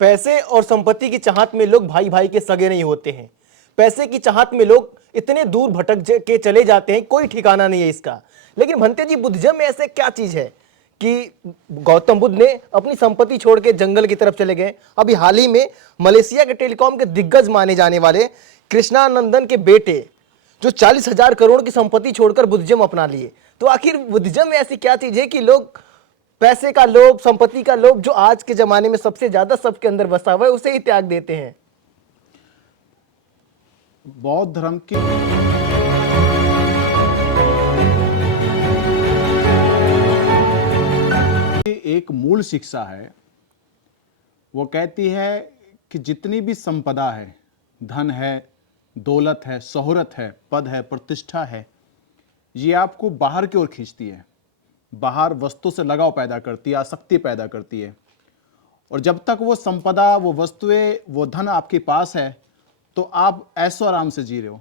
पैसे और संपत्ति की चाहत में लोग भाई भाई के सगे नहीं होते हैं। पैसे की चाहत में लोग इतने दूर भटक के चले जाते हैं, कोई ठिकाना नहीं है इसका। लेकिन भंते जी, बुद्धिज्म में ऐसे क्या चीज है कि गौतम बुद्ध ने अपनी संपत्ति छोड़ के जंगल की तरफ चले गए? अभी हाल ही में मलेशिया के टेलीकॉम के दिग्गज माने जाने वाले कृष्णानंदन के बेटे जो 40,000 करोड़ की संपत्ति छोड़कर बुद्धिज्म अपना लिए। तो आखिर बुद्धिज्म में ऐसी क्या चीज है कि लोग पैसे का लोभ, संपत्ति का लोभ, जो आज के जमाने में सबसे ज्यादा सबके अंदर बसा हुआ है, उसे ही त्याग देते हैं? बौद्ध धर्म की एक मूल शिक्षा है। वो कहती है कि जितनी भी संपदा है, धन है, दौलत है, शोहरत है, पद है, प्रतिष्ठा है, ये आपको बाहर की ओर खींचती है, बाहर वस्तु से लगाव पैदा करती है, आसक्ति पैदा करती है। और जब तक वो संपदा, वो वस्तुएं, वो धन आपके पास है तो आप ऐशो आराम से जी रहे हो।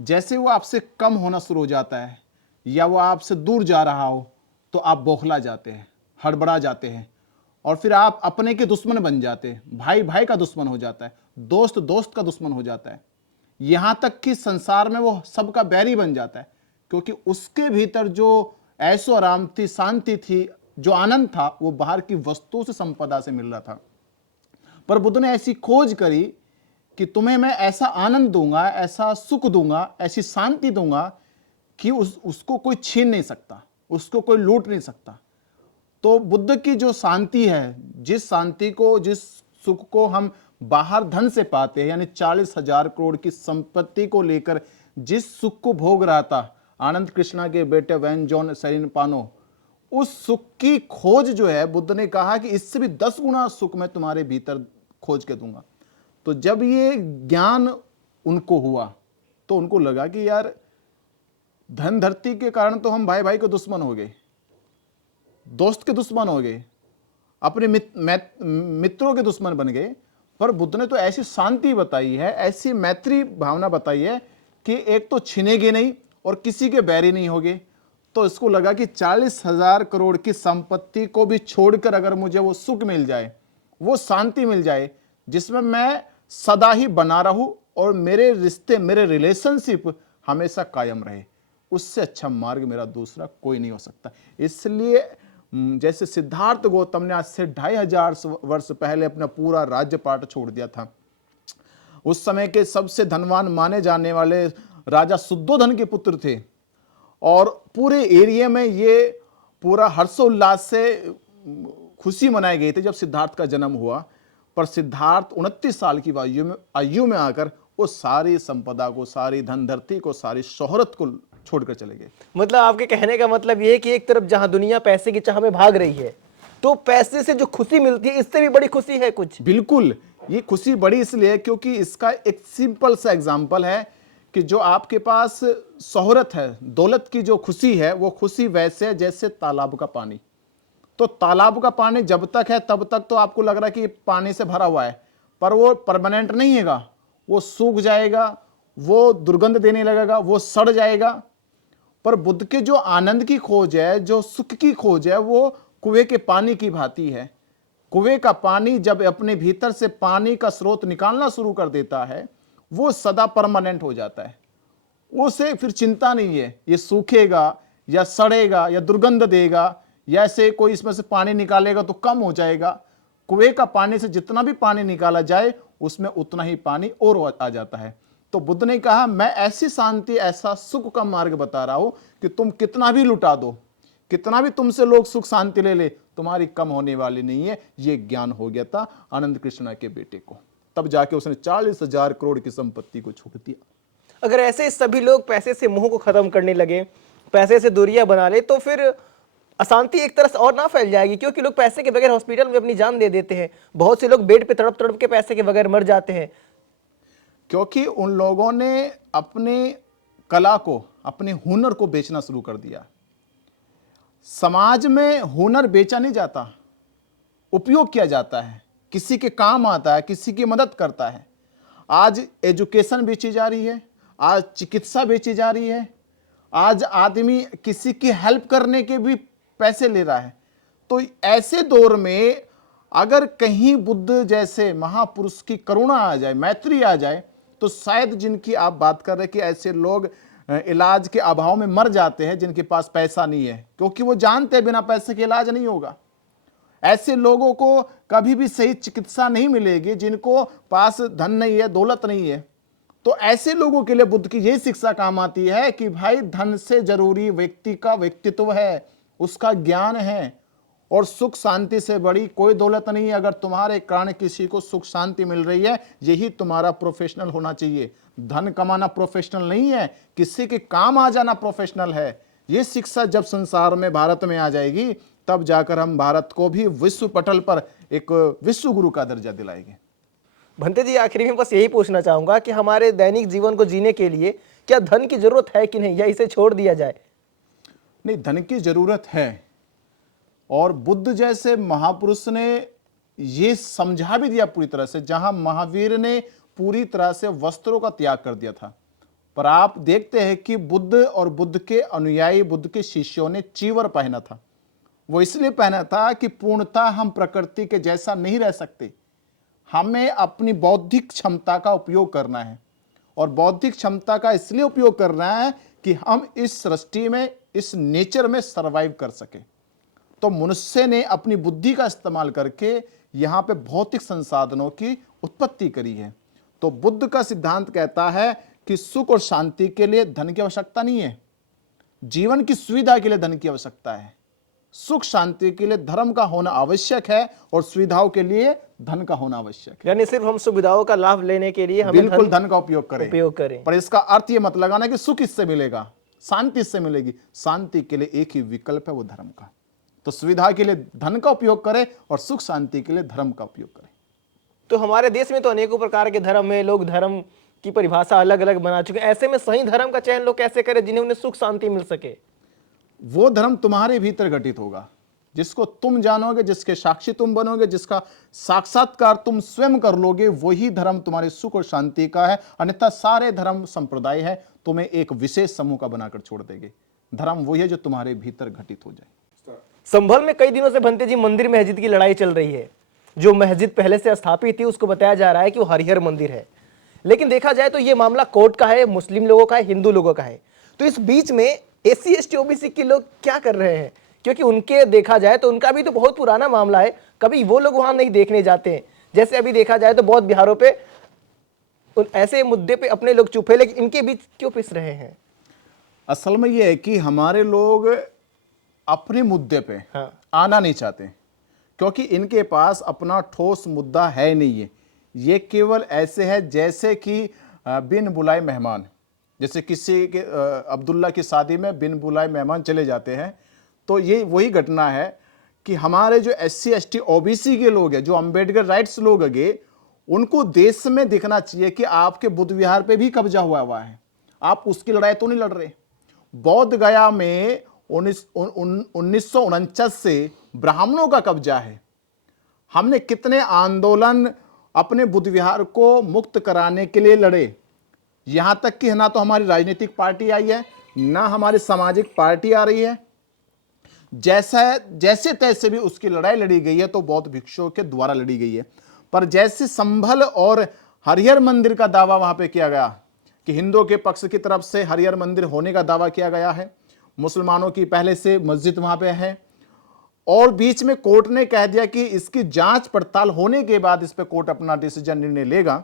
जैसे वो आपसे कम होना शुरू हो जाता है या वो आपसे दूर जा रहा हो तो आप बौखला जाते हैं, हड़बड़ा जाते हैं, और फिर आप अपने के दुश्मन बन जाते हैं। भाई भाई का दुश्मन हो जाता है, दोस्त दोस्त का दुश्मन हो जाता है, यहां तक कि संसार में वो सबका बैरी बन जाता है। क्योंकि उसके भीतर जो ऐशो आराम थी, शांति थी, जो आनंद था, वो बाहर की वस्तु से, संपदा से मिल रहा था। पर बुद्ध ने ऐसी खोज करी कि तुम्हें मैं ऐसा आनंद दूंगा, ऐसा सुख दूंगा, ऐसी शांति दूंगा कि उसको कोई छीन नहीं सकता, उसको कोई लूट नहीं सकता। तो बुद्ध की जो शांति है, जिस शांति को, जिस सुख को हम बाहर धन से पाते हैं, यानी 40,000 करोड़ की संपत्ति को लेकर जिस सुख को भोग रहा था आनंद कृष्णा के बेटे वैन जॉन सेरिनपानो, उस सुख की खोज जो है, बुद्ध ने कहा कि इससे भी 10 गुना सुख मैं तुम्हारे भीतर खोज के दूंगा। तो जब ये ज्ञान उनको हुआ तो उनको लगा कि यार, धन धरती के कारण तो हम भाई भाई के दुश्मन हो गए, दोस्त के दुश्मन हो गए, अपने मित्रों के दुश्मन बन गए। पर बुद्ध ने तो ऐसी शांति बताई है, ऐसी मैत्री भावना बताई है कि एक तो छिनेगे नहीं और किसी के बैरी नहीं होगे। तो इसको लगा कि 40,000 करोड़ की संपत्ति को भी छोड़कर अगर मुझे वो सुख मिल जाए, वो शांति मिल जाए जिसमें मैं सदा ही बना रहूं और मेरे रिश्ते, मेरे रिलेशनशिप हमेशा कायम रहे, उससे अच्छा मार्ग मेरा दूसरा कोई नहीं हो सकता। इसलिए जैसे सिद्धार्थ गौतम ने आज से 2500 वर्ष पहले अपना पूरा राज्यपाट छोड़ दिया था, उस समय के सबसे धनवान माने जाने वाले राजा शुद्धोधन के पुत्र थे, और पूरे एरिया में ये पूरा हर्षोल्लास से खुशी मनाई गई थी जब सिद्धार्थ का जन्म हुआ। पर सिद्धार्थ 29 साल की आयु में आकर वो सारी संपदा को, सारी धन धरती को, सारी शोहरत को छोड़कर चले गए। मतलब आपके कहने का मतलब ये है कि एक तरफ जहां दुनिया पैसे की चाह में भाग रही है, तो पैसे से जो खुशी मिलती है, इससे भी बड़ी खुशी है कुछ? बिल्कुल, ये खुशी बड़ी इसलिए क्योंकि इसका एक सिंपल सा एग्जाम्पल है कि जो आपके पास शोहरत है, दौलत की जो खुशी है, वो खुशी वैसे जैसे तालाब का पानी। तो तालाब का पानी जब तक है तब तक तो आपको लग रहा है कि पानी से भरा हुआ है, पर वो परमानेंट नहीं हैगा, वो सूख जाएगा, वो दुर्गंध देने लगेगा, वो सड़ जाएगा। पर बुद्ध के जो आनंद की खोज है, जो सुख की खोज है, वो कुएं के पानी की भांति है। कुएं का पानी जब अपने भीतर से पानी का स्रोत निकालना शुरू कर देता है, वो सदा परमानेंट हो जाता है। उसे फिर चिंता नहीं है ये सूखेगा या सड़ेगा या दुर्गंध देगा, या ऐसे कोई इसमें से पानी निकालेगा तो कम हो जाएगा। कुएं का पानी से जितना भी पानी निकाला जाए उसमें उतना ही पानी और आ जाता है। तो बुद्ध ने कहा, मैं ऐसी शांति, ऐसा सुख का मार्ग बता रहा हूं कि तुम कितना भी लुटा दो, कितना भी तुमसे लोग सुख शांति ले ले, तुम्हारी कम होने वाली नहीं है। ये ज्ञान हो गया था आनंद कृष्णा के बेटे को, तब जाके उसने 40,000 करोड़ की संपत्ति को छोड़ दिया। अगर ऐसे सभी लोग पैसे से मुंह को खत्म करने लगे, पैसे से दूरियां बना ले, तो फिर अशांति एक तरह से और ना फैल जाएगी? क्योंकि लोग पैसे के बगैर हॉस्पिटल में अपनी जान दे देते हैं, बहुत से लोग बेड पे तड़प तड़प के पैसे के बगैर मर जाते हैं। क्योंकि उन लोगों ने अपनी कला को, अपने हुनर को बेचना शुरू कर दिया। समाज में हुनर बेचा नहीं जाता, उपयोग किया जाता है, किसी के काम आता है, किसी की मदद करता है। आज एजुकेशन बेची जा रही है, आज चिकित्सा बेची जा रही है, आज आदमी किसी की हेल्प करने के भी पैसे ले रहा है। तो ऐसे दौर में अगर कहीं बुद्ध जैसे महापुरुष की करुणा आ जाए, मैत्री आ जाए, तो शायद जिनकी आप बात कर रहे हैं कि ऐसे लोग इलाज के अभाव में मर जाते हैं जिनके पास पैसा नहीं है, क्योंकि वो जानते हैं बिना पैसे के इलाज नहीं होगा। ऐसे लोगों को कभी भी सही चिकित्सा नहीं मिलेगी जिनको पास धन नहीं है, दौलत नहीं है। तो ऐसे लोगों के लिए बुद्ध की यही शिक्षा काम आती है कि भाई धन से जरूरी व्यक्ति का व्यक्तित्व है, उसका ज्ञान है, और सुख शांति से बड़ी कोई दौलत नहीं है। अगर तुम्हारे कारण किसी को सुख शांति मिल रही है, यही तुम्हारा प्रोफेशनल होना चाहिए। धन कमाना प्रोफेशनल नहीं है, किसी के काम आ जाना प्रोफेशनल है। ये शिक्षा जब संसार में, भारत में आ जाएगी, तब जाकर हम भारत को भी विश्व पटल पर एक विश्व गुरु का दर्जा दिलाएंगे। भंते जी, आखिरी में बस यही पूछना चाहूंगा कि हमारे दैनिक जीवन को जीने के लिए क्या धन की जरूरत है कि नहीं, या इसे छोड़ दिया जाए? नहीं, धन की जरूरत है, और बुद्ध जैसे महापुरुष ने ये समझा भी दिया पूरी तरह से। जहां महावीर ने पूरी तरह से वस्त्रों का त्याग कर दिया था, पर आप देखते हैं कि बुद्ध और बुद्ध के अनुयायी, बुद्ध के शिष्यों ने चीवर पहना था। वो इसलिए पहना था कि पूर्णतः हम प्रकृति के जैसा नहीं रह सकते, हमें अपनी बौद्धिक क्षमता का उपयोग करना है, और बौद्धिक क्षमता का इसलिए उपयोग करना है कि हम इस सृष्टि में, इस नेचर में सरवाइव कर सके। तो मनुष्य ने अपनी बुद्धि का इस्तेमाल करके यहां पे भौतिक संसाधनों की उत्पत्ति करी है। तो बुद्ध का सिद्धांत कहता है कि सुख और शांति के लिए धन की आवश्यकता नहीं है, जीवन की सुविधा के लिए धन की आवश्यकता है। सुख शांति के लिए धर्म का होना आवश्यक है, और सुविधाओं के लिए धन का होना आवश्यक है। यानी सिर्फ हम सुविधाओं का लाभ लेने के लिए हमें बिल्कुल धन का उपयोग करें, पर इसका अर्थ यह मत लगाना कि सुख इससे मिलेगा, शांति इससे मिलेगी। शांति के लिए एक ही विकल्प है, वो धर्म का। तो सुविधा के लिए धन का उपयोग करें, और सुख शांति के लिए धर्म का उपयोग करें। तो हमारे देश में तो अनेकों प्रकार के धर्म है, लोग धर्म की परिभाषा अलग अलग बना चुके हैं। ऐसे में सही धर्म का चयन लोग कैसे करें जिन्हें उन्हें सुख शांति मिल सके? वो धर्म तुम्हारे भीतर घटित होगा, जिसको तुम जानोगे, जिसके साक्षी तुम बनोगे, जिसका साक्षात्कार तुम स्वयं कर लोगे, वही धर्म तुम्हारे सुख और शांति का है। अन्यथा सारे धर्म संप्रदाय है, तुम्हें एक विशेष समूह का बनाकर छोड़ देंगे। धर्म वही है जो तुम्हारे भीतर घटित हो जाए। संभल में कई दिनों से भंते जी मंदिर मस्जिद की लड़ाई चल रही है। जो मस्जिद पहले से स्थापित थी उसको बताया जा रहा है कि वो हरिहर मंदिर है, लेकिन देखा जाए तो ये मामला कोर्ट का है, मुस्लिम लोगों का है, हिंदू लोगों का है। तो इस बीच में एससी एसटी ओबीसी के लोग क्या कर रहे हैं? क्योंकि उनके देखा जाए तो उनका भी तो बहुत पुराना मामला है, कभी वो लोग वहां नहीं देखने जाते हैं। जैसे अभी देखा जाए तो बौद्ध बिहारों पे ऐसे मुद्दे पे अपने लोग चुप है, लेकिन इनके बीच क्यों पिस रहे हैं? असल में यह है कि हमारे लोग अपने मुद्दे पे आना नहीं चाहते, क्योंकि इनके पास अपना ठोस मुद्दा है नहीं है। ये केवल ऐसे है जैसे कि बिन बुलाए मेहमान, जैसे किसी के अब्दुल्ला की शादी में बिन बुलाए मेहमान चले जाते हैं। तो ये वही घटना है कि हमारे जो एससी एसटी ओबीसी के लोग हैं, जो अंबेडकर राइट्स लोग हैं, उनको देश में दिखना चाहिए कि आपके बुद्ध विहार पे भी कब्जा हुआ है, आप उसकी लड़ाई तो नहीं लड़ रहे। बौद्ध गया में 1949 से ब्राह्मणों का कब्जा है। हमने कितने आंदोलन अपने बुद्ध विहार को मुक्त कराने के लिए लड़े, यहां तक कि ना तो हमारी राजनीतिक पार्टी आई है, ना हमारी सामाजिक पार्टी आ रही है। जैसे तैसे भी उसकी लड़ाई लड़ी गई है तो बौद्ध भिक्षुओं के द्वारा लड़ी गई है। पर जैसे संभल और हरिहर मंदिर का दावा वहां पे किया गया कि हिंदुओं के पक्ष की तरफ से हरिहर मंदिर होने का दावा किया गया है, मुसलमानों की पहले से मस्जिद वहां पे है, और बीच में कोर्ट ने कह दिया कि इसकी जांच पड़ताल होने के बाद इस पे कोर्ट अपना डिसीजन निर्णय लेगा।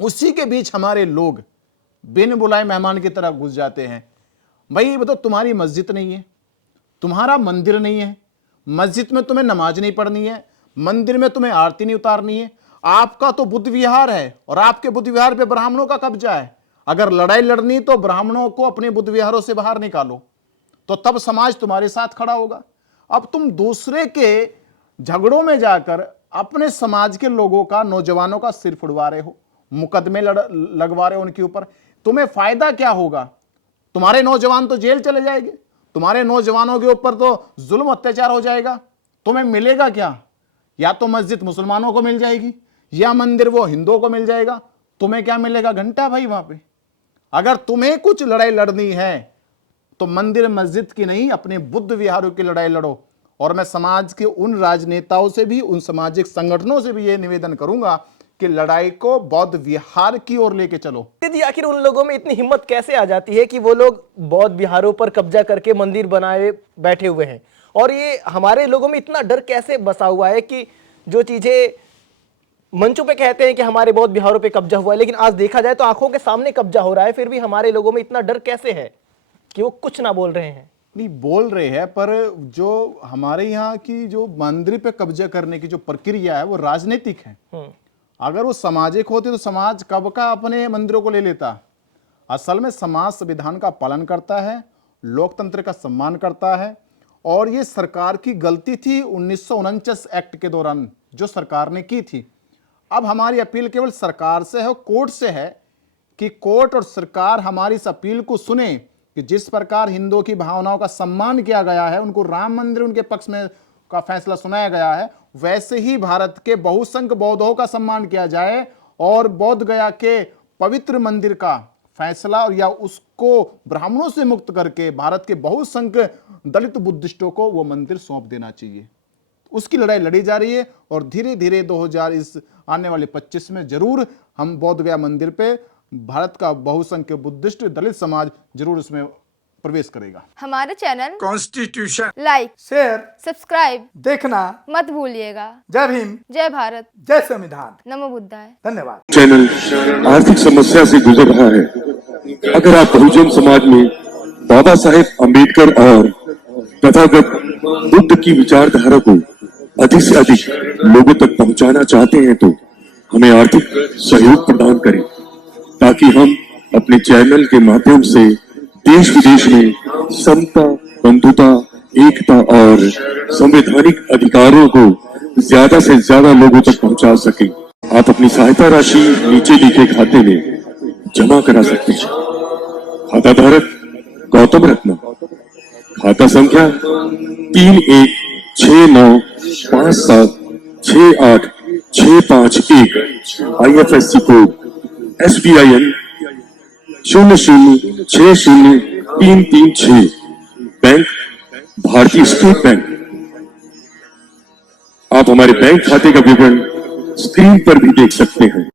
उसी के बीच हमारे लोग बिन बुलाए मेहमान की तरह घुस जाते हैं। भाई बताओ, तुम्हारी मस्जिद नहीं है, तुम्हारा मंदिर नहीं है, मस्जिद में तुम्हें नमाज नहीं पढ़नी है, मंदिर में तुम्हें आरती नहीं उतारनी है, आपका तो बुद्ध विहार है और आपके बुद्ध विहार पे ब्राह्मणों का कब्जा है। अगर लड़ाई लड़नी तो ब्राह्मणों को अपने बुद्ध विहारों से बाहर निकालो, तो तब समाज तुम्हारे साथ खड़ा होगा। अब तुम दूसरे के झगड़ों में जाकर अपने समाज के लोगों का, नौजवानों का सिर फुड़वा रहे हो, मुकदमे लगवा रहे हो उनके ऊपर। तुम्हें फायदा क्या होगा? तुम्हारे नौजवान तो जेल चले जाएंगे, तुम्हारे नौजवानों के ऊपर तो जुल्म अत्याचार हो जाएगा। तुम्हें मिलेगा क्या? या तो मस्जिद मुसलमानों को मिल जाएगी, या मंदिर वो हिंदुओं को मिल जाएगा। तुम्हें क्या मिलेगा? घंटा भाई वहां पे। अगर तुम्हें कुछ लड़ाई लड़नी है तो मंदिर मस्जिद की नहीं, अपने बुद्ध विहारों की लड़ाई लड़ो, और मैं समाज के उन राजनेताओं से भी, उन सामाजिक संगठनों से भी ये निवेदन करूंगा कि लड़ाई को बौद्ध विहार की ओर लेके चलो। जी, आखिर उन लोगों में इतनी हिम्मत कैसे आ जाती है कि वो लोग बौद्ध विहारों पर कब्जा करके मंदिर बनाए बैठे हुए हैं, और ये हमारे लोगों में इतना डर कैसे बसा हुआ है कि जो चीजें मंचों पे कहते हैं कि हमारे बौद्ध विहारों पे कब्जा हुआ है, लेकिन आज देखा जाए तो आंखों के सामने कब्जा हो रहा है, फिर भी हमारे लोगों में इतना डर कैसे है कि वो कुछ ना बोल रहे हैं। नहीं बोल रहे हैं, पर जो हमारे यहाँ की जो मंदिर पे कब्जा करने की जो प्रक्रिया है वो राजनीतिक है। अगर वो सामाजिक होती तो समाज कब का अपने मंदिरों को ले लेता। असल में समाज संविधान का पालन करता है, लोकतंत्र का सम्मान करता है, और ये सरकार की गलती थी 1949 एक्ट के दौरान जो सरकार ने की थी। अब हमारी अपील केवल सरकार से है, कोर्ट से है कि कोर्ट और सरकार हमारी इस अपील को सुने कि जिस प्रकार हिंदुओं की भावनाओं का सम्मान किया गया है, उनको राम मंदिर उनके पक्ष में का फैसला सुनाया गया है, वैसे ही भारत के बहुसंख्य बौद्धों का सम्मान किया जाए और बोध गया के पवित्र मंदिर का फैसला या उसको ब्राह्मणों से मुक्त करके भारत के बहुसंख्य दलित बुद्धिस्टों को वो मंदिर सौंप देना चाहिए। उसकी लड़ाई लड़ी जा रही है और धीरे धीरे 2000 इस आने वाले 25 में जरूर हम बोध गया मंदिर पे भारत का बहुसंख्य बुद्धिस्ट दलित समाज जरूर उसमें प्रवेश करेगा। हमारे channel constitution like, share, subscribe देखना मत भूलिएगा। जय भीम, जय भारत, जय संविधान। नमो बुद्धाय। धन्यवाद। चैनल आर्थिक समस्या से गुजर रहा है। अगर आप बहुजन समाज में बाबा साहेब अम्बेडकर और तथागत बुद्ध की विचारधारा को अधिक से अधिक लोगों तक पहुंचाना चाहते हैं तो हमें आर्थिक सहयोग प्रदान करें, ताकि हम अपने चैनल के माध्यम से देश विदेश में समता, बंधुता, एकता और संवैधानिक अधिकारों को ज्यादा से ज्यादा लोगों तक पहुंचा सकें। आप अपनी सहायता राशि नीचे लिखे खाते में जमा करा सकते हैं। खाता धारक गौतम रत्न, खाता संख्या 3169576865 IFSC कोड SBIN 00603336, बैंक भारतीय स्टेट बैंक। आप हमारे बैंक खाते का विवरण स्क्रीन पर भी देख सकते हैं।